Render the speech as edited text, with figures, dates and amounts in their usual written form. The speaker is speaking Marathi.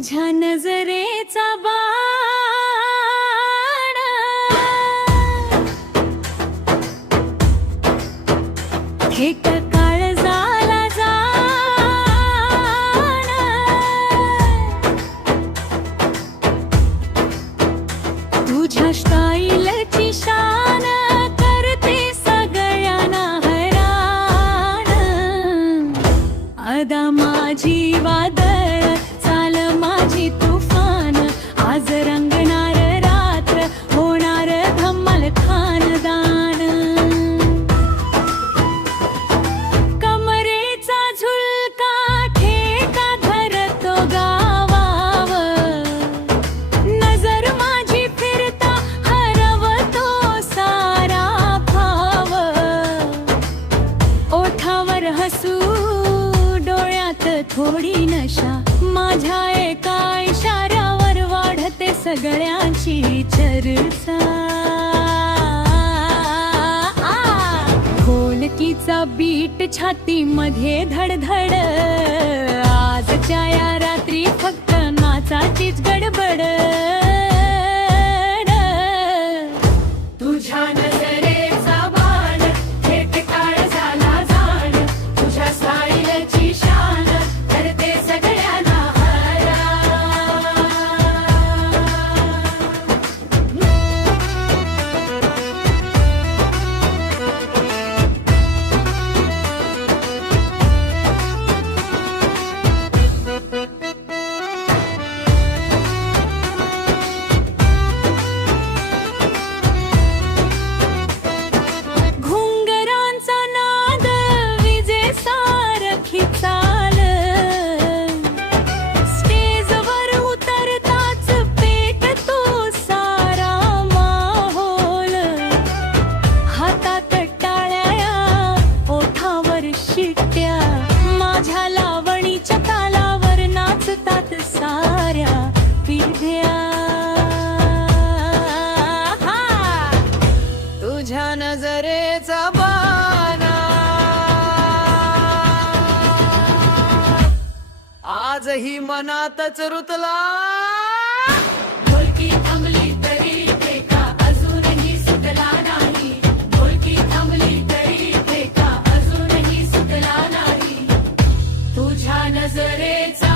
तुझ्या नजरेचा बाण थेट काळजाला जाण, तुझ्या स्टाईलची शान करते सगळ्यांना हैराण. अदा माझी वादळ, चाल माझी तुफान, आज रंगणार रात्र, होणार धम्मल खानदान. कमरेचा झुलका ठेका धरतो गावाव, नजर माझी फिरता हरवतो सारा भाव. ओठावर हसू डोळ्यात थोडी नशा, माझ्या एका इशाऱ्यावर वाढते सगळ्यांची चर्चा. ढोलकीचा बीट छाती मध्ये धडधड, आजच्या या रात्री फक्त नाचाचीच गडबड. तुझ्या नजरेचा बाण थेट काळजाला जाण, तुझ्या स्टाईलची शान करते सगळ्यांना हैराण. घुंगरांचा नाद विजेसारखी चाल, स्टेजवर उतरताच पेटतो सारा माहोल. हातात टाळ्या, ओठावर शिट्ट्या, माझ्या लावणीच्या तालावर नाचतात साऱ्या पिढ्या. तुझ्या नजरेचा बाणा आजही मनातच रुतला. ढोलकी थांबली तरी ठेका अजूनही सुटला नाही, ढोलकी थांबली तरी ठेका अजूनही सुटला नाही. तुझ्या नजरेचा